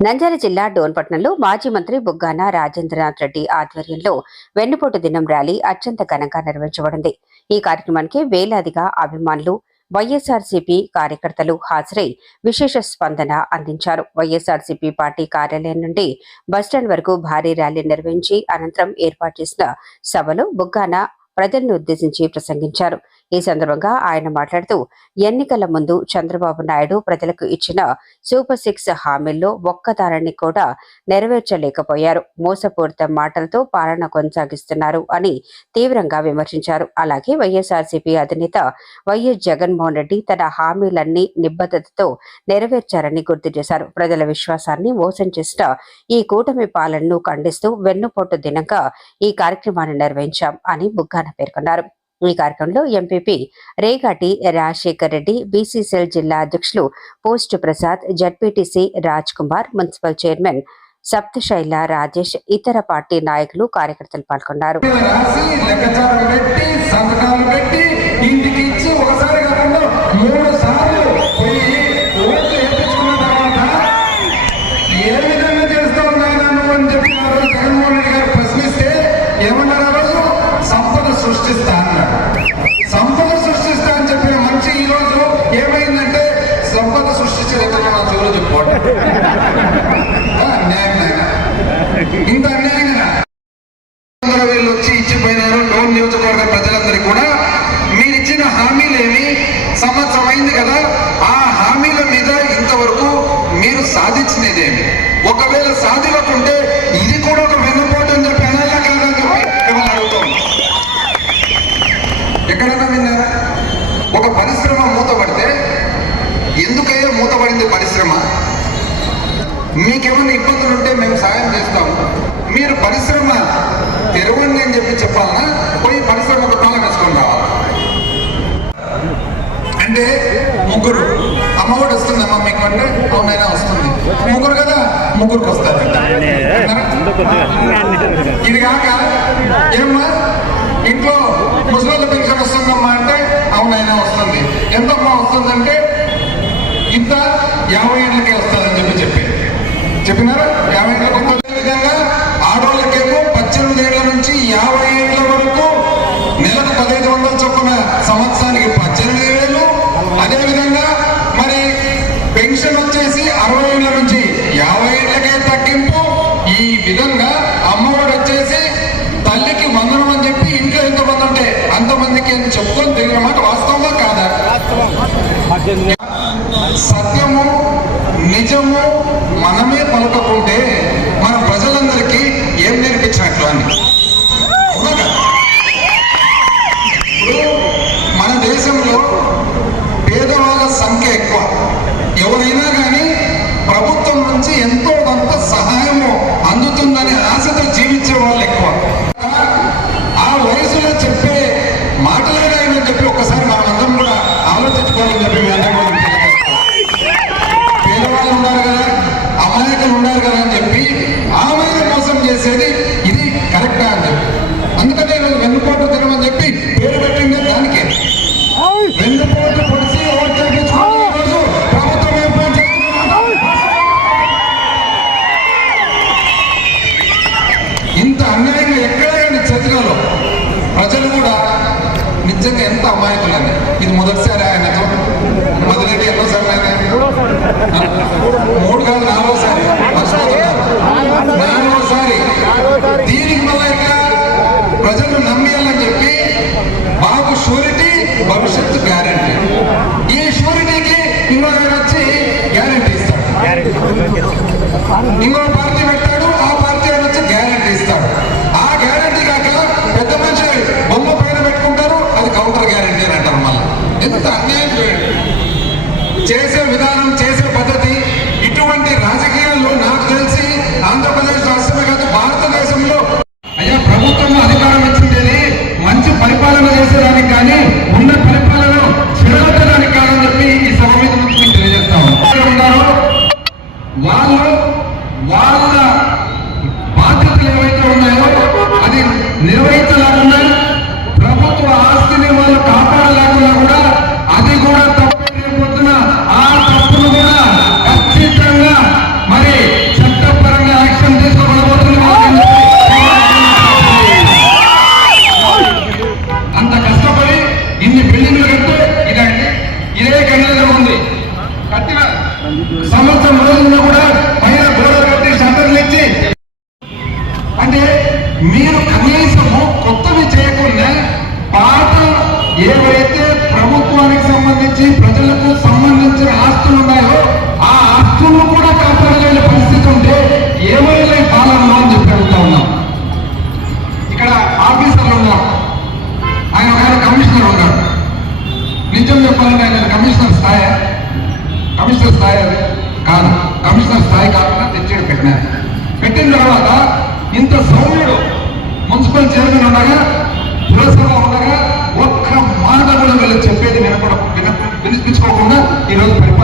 నంద్యాల జిల్లా డోన్పట్నంలో మాజీ మంత్రి బుగ్గాన రాజేంద్రనాథ్ రెడ్డి ఆధ్వర్యంలో వెన్నుపోటు దినం ర్యాలీ అత్యంత ఘనంగా నిర్వహించబడింది. ఈ కార్యక్రమానికి వేలాదిగా అభిమానులు వైఎస్ఆర్సీపీ కార్యకర్తలు హాజరై విశేష స్పందన అందించారు. వైఎస్ఆర్సీపీ పార్టీ కార్యాలయం నుండి బస్టాండ్ వరకు భారీ ర్యాలీ నిర్వహించి అనంతరం ఏర్పాటు చేసిన సభలో బుగ్గాన ప్రజలను ఉద్దేశించి ప్రసంగించారు. ఈ సందర్భంగా ఆయన మాట్లాడుతూ ఎన్నికల ముందు చంద్రబాబు నాయుడు ప్రజలకు ఇచ్చిన సూపర్ సిక్స్ హామీల్లో ఒక్కదారాన్ని కూడా నెరవేర్చలేకపోయారు. మోసపూరిత మాటలతో పాలన కొనసాగిస్తున్నారు అని తీవ్రంగా విమర్శించారు. అలాగే వైఎస్ఆర్సీపీ అధినేత వైఎస్ జగన్మోహన్ రెడ్డి తన హామీలన్నీ నిబద్ధతతో నెరవేర్చారని గుర్తు చేశారు. ప్రజల విశ్వాసాన్ని మోసం చేసిన ఈ కూటమి పాలనను ఖండిస్తూ వెన్నుపోటు దినంగా ఈ కార్యక్రమాన్ని నిర్వహించాం అని బుగ్గాన పేర్కొన్నారు. ఈ కార్యక్రమంలో ఎంపీపీ రేగాటి రాజశేఖర్ రెడ్డి బీసీసీఎల్ జిల్లా అధ్యక్షులు post Prasad ZPTC Raj Kumar municipal chairman సప్తశైల Rajesh ఇతర పార్టీ నాయకులు కార్యకర్తలు పాల్గొన్నారు. ఇంత అన్యాయంగా వీళ్ళు వచ్చి ఇచ్చిపోయినారు డోన్ నియోజకవర్గ ప్రజలందరికీ కూడా మీరు ఇచ్చిన హామీలేమి సంవత్సరం అయింది కదా ఆ హామీల మీద ఇంతవరకు మీరు సాధించినదేమి ఒకవేళ సాధించకుంటే ఇది కూడా ఒక వెన్నుపోటు అని చెప్పి అనాలా కాదని చెప్పి మిమ్మల్ని అడుగుతాం ఎక్కడైనా విన్నారా ఒక పరిశ్రమ మూతపడితే ఎందుకయ్యా మూతపడింది పరిశ్రమ మీకేమైనా ఇబ్బందులు ఉంటే మేము సాయం చేస్తాము మీరు పరిశ్రమ తెరవండి అని చెప్పి చెప్పాలన్నా పోయి పరిశ్రమ ఒక తాళం వేసుకొని రావాలి అంటే ముగ్గురు అమ్మఒడి వస్తుంది అమ్మ మీకు అంటే అవునైనా వస్తుంది ముగ్గురు కదా ముగ్గురికి వస్తారు ఇది కాక ఏమ్మా ఇంట్లో ముసలి పెన్షన్ వస్తుందమ్మా అంటే అవునైనా వస్తుంది. ఎంతమ్మా వస్తుందంటే ఇంత యాభై ఏళ్ళకే వస్తుందని చెప్పి చెప్పి. చెప్పినారా? సత్యము నిజము మనమే పలుకకుంటే మన ప్రజలందరికీ ఏం నేర్పించినట్లు అని. కనీసము కొత్తవి చేయకుండా పాత ఏవైతే ప్రభుత్వానికి సంబంధించి ప్రజలకు సంబంధించిన ఆస్తులు ఉన్నాయో ఆ ఆస్తులను కూడా కాపాడలేని పరిస్థితి ఉంటే ఏమైనా ఈ అని చెప్పి అడుగుతా ఉన్నాం. ఇక్కడ ఆఫీసర్లు ఉన్నారు. ఆయన ఒక ఆయన కమిషనర్ ఉన్నాడు నిజం చెప్పాలంటే ఆయన కమిషనర్ స్థాయి కమిషనర్ స్థాయి అది కాదు. కమిషనర్ స్థాయి కాకుండా తెచ్చాడు పెట్టిన పెట్టిన తర్వాత ఇంత సౌమ్యుడు మున్సిపల్ చైర్మన్ ఉండగా పురసభ ఉండగా ఒక్క మాట కూడా వీళ్ళు చెప్పేది వినకుండా వినిపించుకోకుండా ఈరోజు పరిపాలన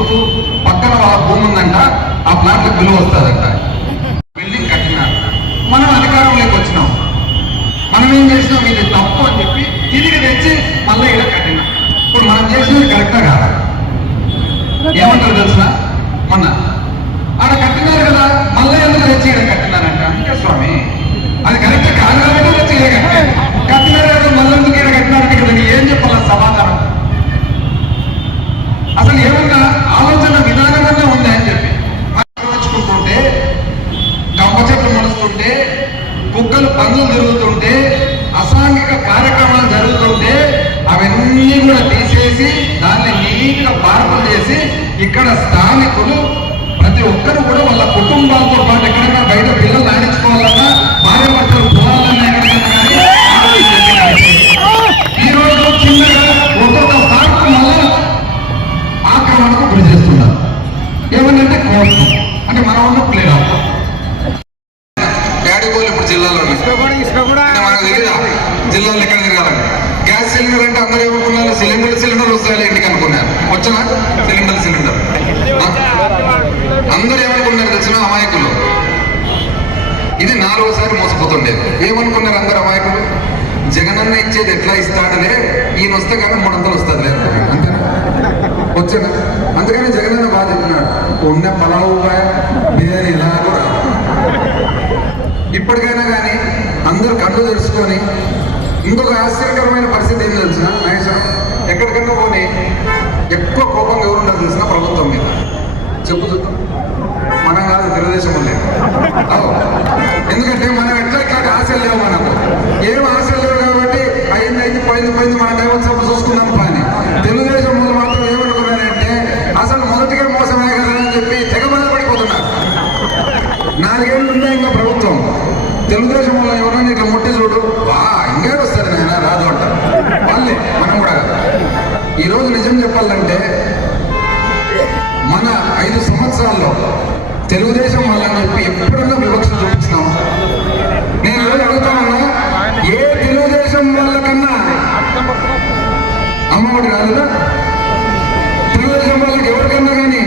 పెట్టారు పక్కన వాళ్ళ భూమి ఉందంట ఆ ప్లాట్లకు విలువ వస్తుందంట. బిల్డింగ్ కట్టినారు మనం అధికారంలోకి వచ్చినాం. మనం ఏం చేసినాం? ఇది తప్పు అని చెప్పి తిరిగి తెచ్చి మళ్ళీ ఇలా కట్టినాం. ఇప్పుడు మనం చేసినది కరెక్టా కాదా? ఏమంటారు తెలిసిన మొన్న. ఆడ కట్టినారు కదా మళ్ళీ ఎందుకు తెచ్చి ఇక్కడ కట్టినారంట అందుకే స్వామి అది కరెక్ట్ కాదు కాబట్టి తెచ్చి ఇక్కడ కట్టారు కట్టినారు కదా మళ్ళీ ఎందుకు ఇక్కడ కట్టినారంటే ఇక్కడ నీకు ఏం చెప్పాలి సమాధానం అసలు ఏమన్నా ఆలోచన విధానమన్నా ఉందా అని చెప్పి ఆలోచించుకుంటుంటే గంప చెట్లు మడుస్తుంటే కుక్కలు పనులు జరుగుతుంటే అసాంఘిక కార్యక్రమాలు జరుగుతుంటే అవన్నీ కూడా తీసేసి దాన్ని నీట్గా మార్పులు చేసి ఇక్కడ స్థానికులు ప్రతి ఒక్కరు కూడా వాళ్ళ కుటుంబాలతో పాటు ఎక్కడైనా బయట పిల్లలు ఆడించుకోవాలన్నా నాలుగోసారి మోసపోతుండేది ఏమనుకున్నారు అందరు అమాయకులు? జగనన్న ఇచ్చేది ఎట్లా ఇస్తాడలే ఈయన వస్తే కానీ మూడు వందలు వస్తుంది లేదు. అంతేనా? వచ్చాడు అందుకని జగనన్న బాగా చెప్పినాడు. ఉన్న పలావు బిర్యానీ ఇలా కూడా ఇప్పటికైనా కానీ అందరూ కళ్ళు తెలుసుకొని ఇంకొక ఆశ్చర్యకరమైన పరిస్థితి ఏం తెలిసిన మహేశ్వరం? ఎక్కడికన్నా పోనీ ఎక్కువ కోపంగా ఎవరుంటారు తెలిసిన ప్రభుత్వం మీద. చెప్పు చూద్దాం. తెలుగుదేశం వాళ్ళే ఎందుకంటే మనం ఎట్లా ఇట్లాంటి ఆశలు లేవు మనకు. ఏం ఆశలు లేవు కాబట్టి అయింది అయింది పోయింది పోయింది మన టైం చూసుకుందాం పని. తెలుగుదేశం వాళ్ళు మాత్రం ఏమనుకున్నారంటే అసలు మొదటిగా మోసమే కదా అని చెప్పి తెగ బాధపడిపోతున్నారు. నాలుగేళ్ళు ఉన్నాయి ఇంకా ప్రభుత్వం? తెలుగుదేశం వల్ల ఎవరైనా ఇట్లా ముట్టి చూడు. వా ఇంకే వస్తారు నాయన రాదు అంటారు వాళ్ళే మనం కూడా. ఈరోజు నిజం చెప్పాలంటే మన ఐదు సంవత్సరాల్లో తెలుగుదేశం వాళ్ళని చెప్పి ఎప్పుడన్నా వివక్ష చూపించినాం నేను ఈరోజు అడుగుతా ఏ తెలుగుదేశం వాళ్ళకన్నా అమ్మఒడి రాలేదా? తెలుగుదేశం వాళ్ళకి ఎవరికన్నా కానీ